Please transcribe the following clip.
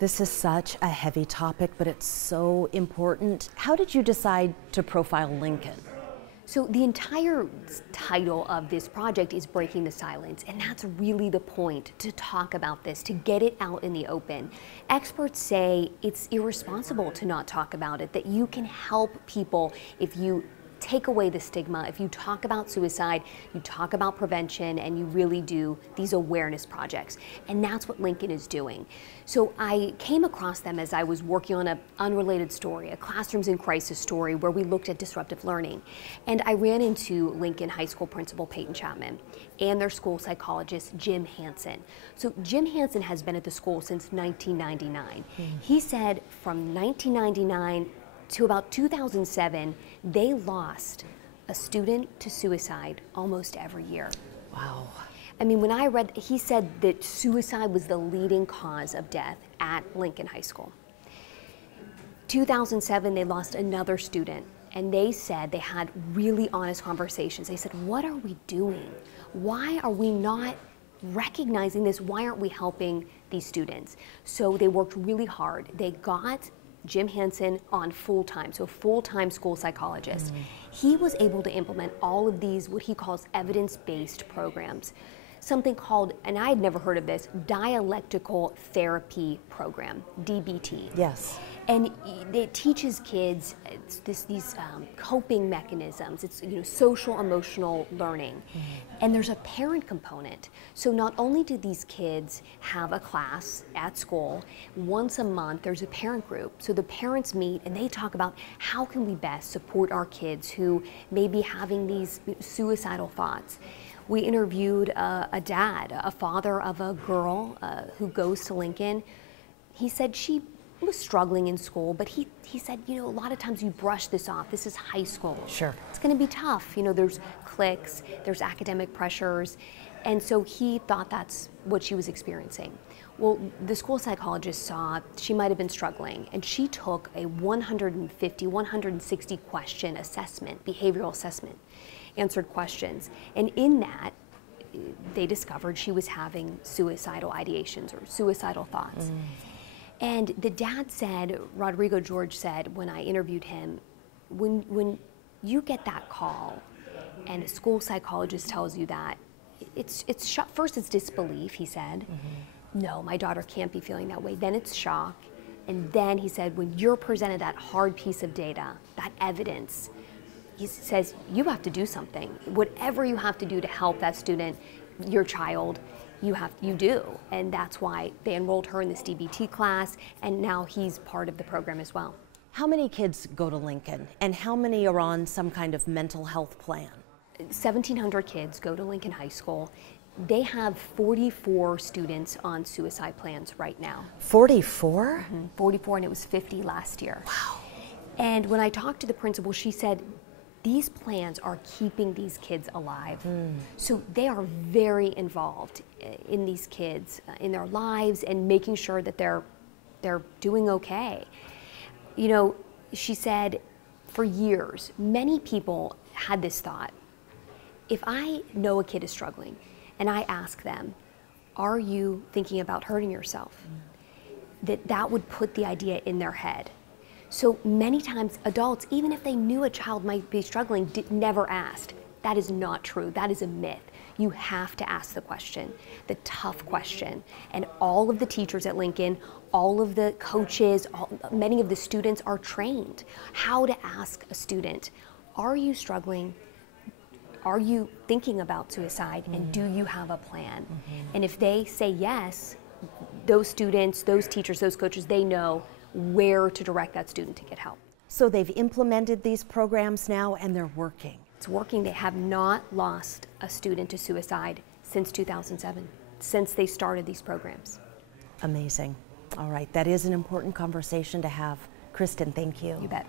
This is such a heavy topic, but it's so important. How did you decide to profile Lincoln? So the entire title of this project is Breaking the Silence, and that's really the point, to talk about this, to get it out in the open. Experts say it's irresponsible to not talk about it, that you can help people if you take away the stigma, if you talk about suicide, you talk about prevention, and you really do these awareness projects. And that's what Lincoln is doing. So I came across them as I was working on an unrelated story, a Classrooms in Crisis story, where we looked at disruptive learning. And I ran into Lincoln High School principal Peyton Chapman and their school psychologist, Jim Hansen. So Jim Hansen has been at the school since 1999. He said from 1999 to about 2007, they lost a student to suicide almost every year. Wow. I mean, when I read, he said that suicide was the leading cause of death at Lincoln High School. 2007, they lost another student, and they said they had really honest conversations. They said, what are we doing? Why are we not recognizing this? Why aren't we helping these students? So they worked really hard. They got Jim Hansen on full-time, so full-time school psychologist. He was able to implement all of these, what he calls evidence-based programs. Something called, and I had never heard of this, dialectical therapy program, DBT. Yes. And it teaches kids these coping mechanisms. It's social emotional learning. And there's a parent component. So not only do these kids have a class at school, once a month there's a parent group. So the parents meet and they talk about how can we best support our kids who may be having these suicidal thoughts. We interviewed a dad, a father of a girl who goes to Lincoln. He said she was struggling in school, but he said, a lot of times you brush this off. This is high school. Sure. It's going to be tough. There's cliques, there's academic pressures. And so he thought that's what she was experiencing. Well, the school psychologist saw she might have been struggling, and she took a 160 question assessment, behavioral assessment, answered questions. And in that, they discovered she was having suicidal ideations or suicidal thoughts. And the dad said, Rodrigo George said, when I interviewed him, when you get that call and a school psychologist tells you that, first it's disbelief, he said. No, my daughter can't be feeling that way. Then it's shock. And then he said, when you're presented that hard piece of data, that evidence, he says, you have to do something. Whatever you have to do to help that student, your child, you do. And that's why they enrolled her in this DBT class, and now he's part of the program as well. How many kids go to Lincoln, and how many are on some kind of mental health plan? 1,700 kids go to Lincoln High School. They have 44 students on suicide plans right now. 44? 44, and it was 50 last year. Wow. And when I talked to the principal, she said, these plans are keeping these kids alive. So they are very involved in these kids, in their lives, and making sure that they're doing okay. She said, for years, many people had this thought, if I know a kid is struggling, and I ask them, are you thinking about hurting yourself? That would put the idea in their head. So many times adults, even if they knew a child might be struggling, never asked. That is not true. That is a myth. You have to ask the question, the tough question. And all of the teachers at Lincoln, all of the coaches, many of the students are trained how to ask a student, are you struggling? Are you thinking about suicide? And do you have a plan? And if they say yes, those students, those teachers, those coaches, they know where to direct that student to get help. So they've implemented these programs now and they're working. It's working. They have not lost a student to suicide since 2007, since they started these programs. Amazing. All right, that is an important conversation to have. Cristin, thank you. You bet.